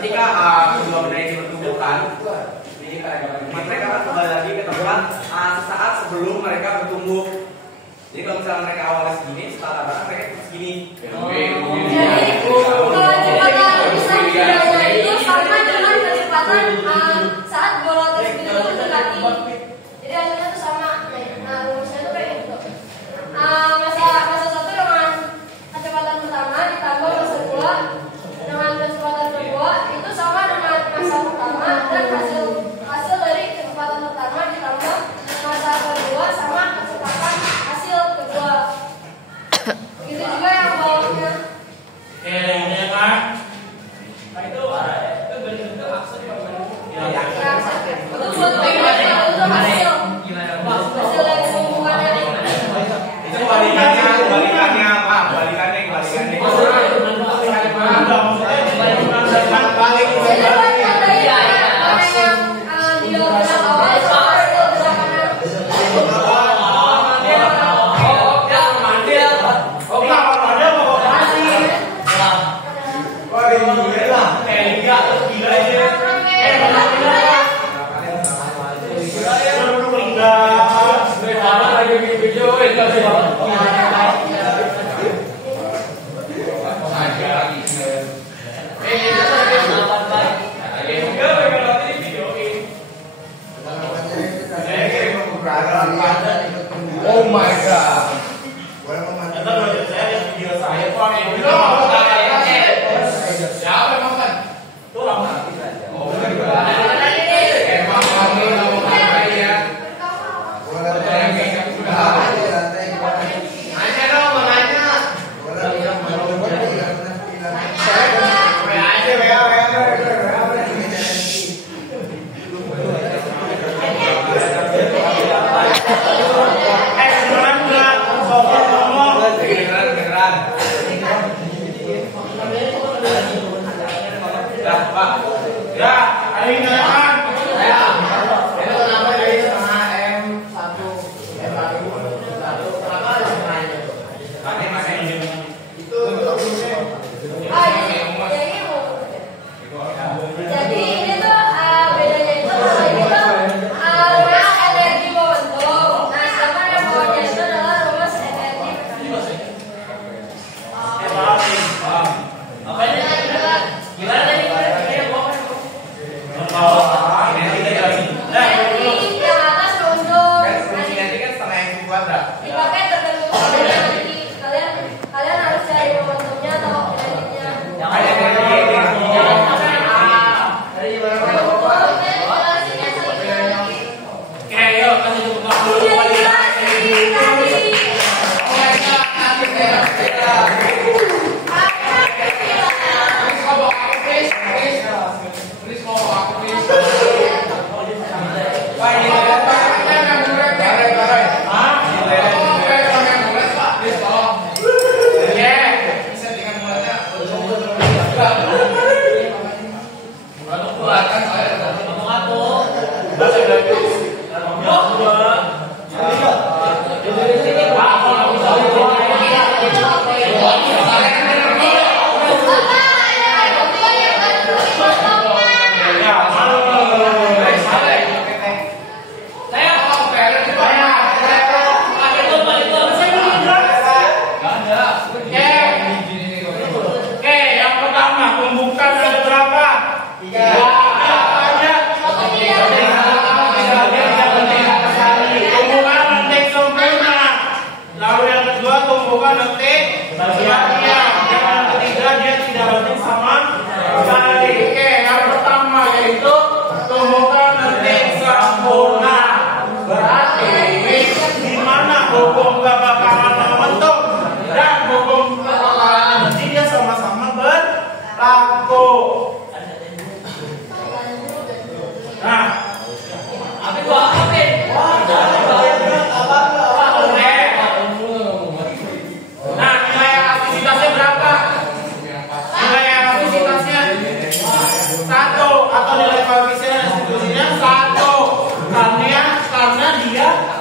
ketika kedua benda ini bertumbukan, mereka akan kembali lagi ke tempat saat sebelum mereka bertumbuh. Jadi kalau misalnya mereka awalnya segini, setelah tabrakan mereka segini. Jadi kalau kecepatan itu sama dengan kecepatan saat bola tersebut itu mendekati. Jadi hasilnya itu sama. Nah, rumusnya itu kayak gitu. Masa satu dengan kecepatan pertama ditambah masa dua dengan kecepatan kedua itu sama dengan masa pertama, dan hasil dari kecepatan pertama ditambah masa kedua sama kecepatan hasil kedua. Begitu juga yang bawahnya. Ini kan. Nah itu bentuk maksud Ya, itu buat hasil. Hasil dari pembukuannya. Itu kebalikannya apa? Kebalikannya. Oh my god. Siapa yang makan? Tuh lah. Jadi ini tuh bedanya itu kalau ini tuh rumus energi momentum. Nah, sedangkan yang bawahnya itu adalah rumus energi mekanik. Energi yang atas untuk dipakai tergantung momentumnya nanti. Kalian harus cari momentumnya atau energinya.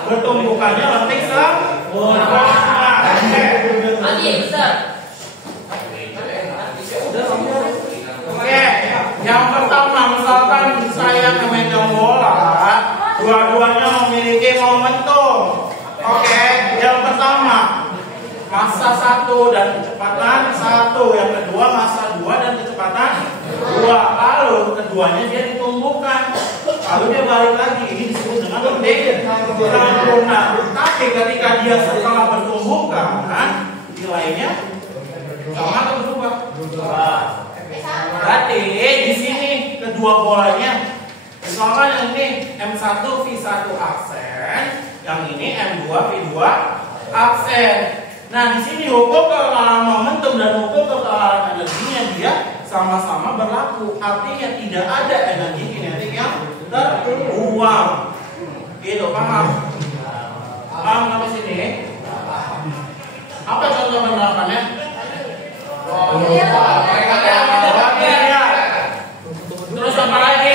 Bertumbukannya lentik sempurna. Adi, besar. Udah dan kecepatan 1, yang kedua massa 2 dan kecepatan 2. Lalu keduanya dia ditumbuhkan, lalu dia balik lagi. Ini disebut dengan sempurna. Tapi ketika dia setelah bertumbuhkan, nilainya sama atau berubah? Berarti di sini kedua bolanya, misalkan yang ini M1 V1 aksen, yang ini M2 V2 aksen. Nah, di sini hukum kekalahan momentum dan hukum kekalahan energinya dia sama-sama berlaku. Artinya tidak ada energi kinetik yang terbuang. Gitu, paham? Paham sampai sini? Apa contoh penerapannya? Terus apa lagi?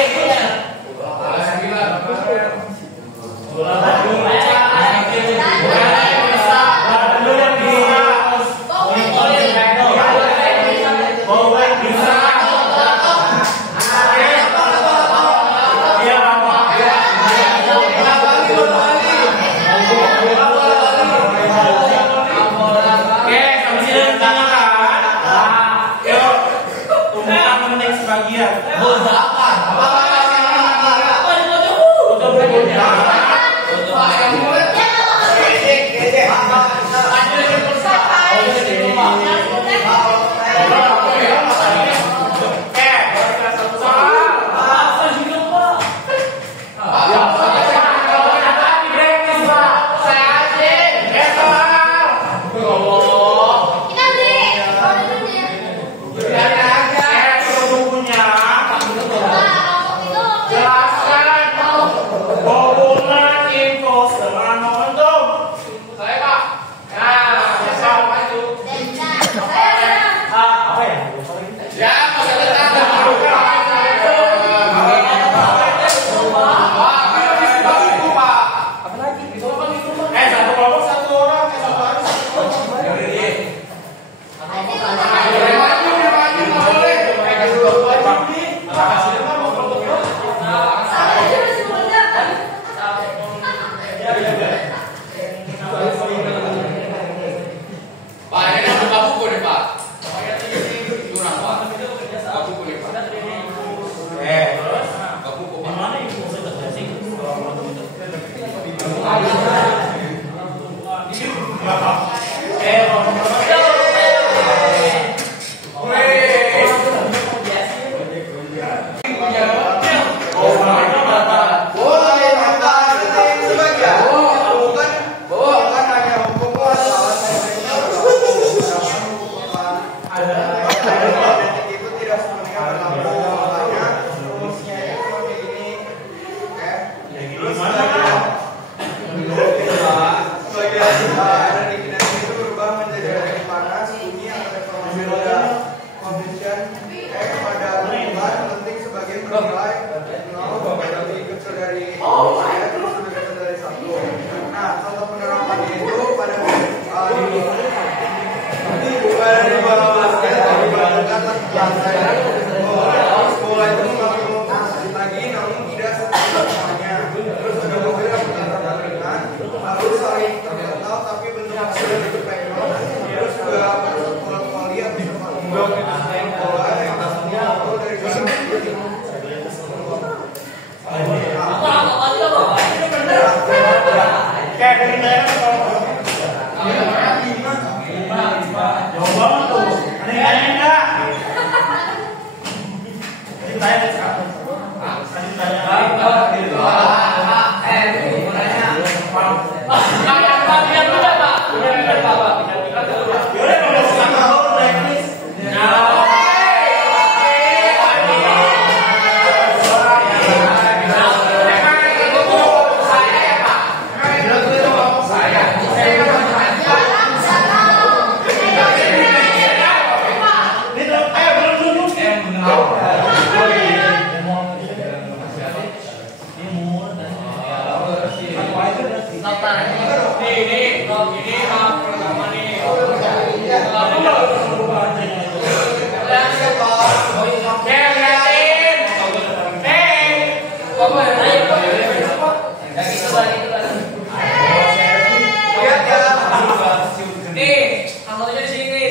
Nih, contohnya di sini.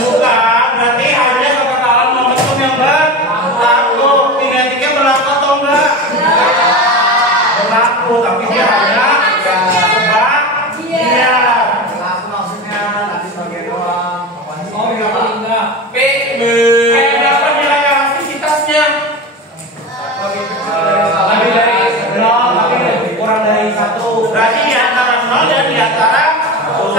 Bukan, berarti hanya kekekalan momentum yang berlaku. Kinetiknya berlaku atau enggak? Berlaku, tapi dia hanya sebagian. Laku maksudnya nanti sebagian doang. Oh, enggak. Berapa nilai elastisitasnya? Lebih dari 0, tapi kurang dari 1. Berarti di antara 0 dan di antara 1.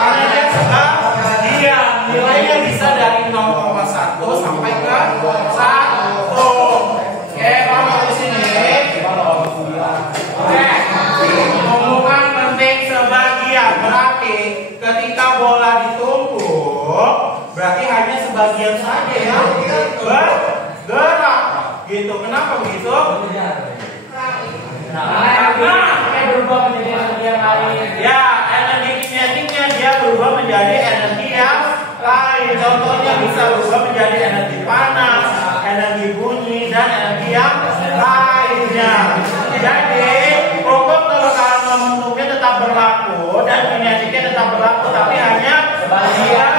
Karena dia sebagian. Nilainya bisa dari 0,1 sampai ke 1. Oke, kalau di sini. Oke, pembukaan penting sebagian. Berarti ketika bola ditumpuk, berarti hanya sebagian saja yang bergerak. Gitu. Kenapa begitu? Karena berubah menjadi energi yang lain. Ya, energi kinetiknya dia berubah menjadi energi yang lain. Contohnya bisa berubah menjadi energi panas, energi bunyi, dan energi yang lainnya. Jadi, hukum kekekalan momentumnya tetap berlaku dan kinetiknya tetap berlaku, tapi hanya sebagian.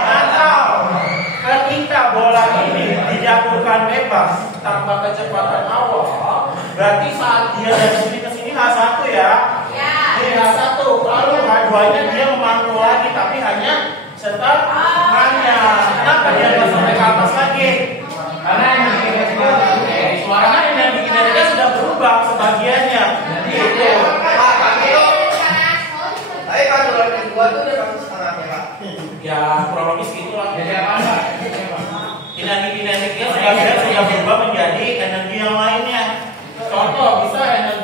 Atau ketika bola ini dijatuhkan bebas tanpa kecepatan awal, berarti saat dia dari sini ke sini H1 ya. Ini H1. Lalu H2-nya dia memantul lagi, tapi hanya setengahnya. Kenapa dia nggak sampai ke atas lagi? Karena Energi kinetiknya sudah berubah sebagiannya. Gitu. Tapi kalau yang kedua tuh udah satu setengahnya Pak. Ya kurang lebih segitulah. jadi apa enggak? Energi kinetiknya sebagian sudah berubah menjadi energi yang lainnya. Contoh bisa energi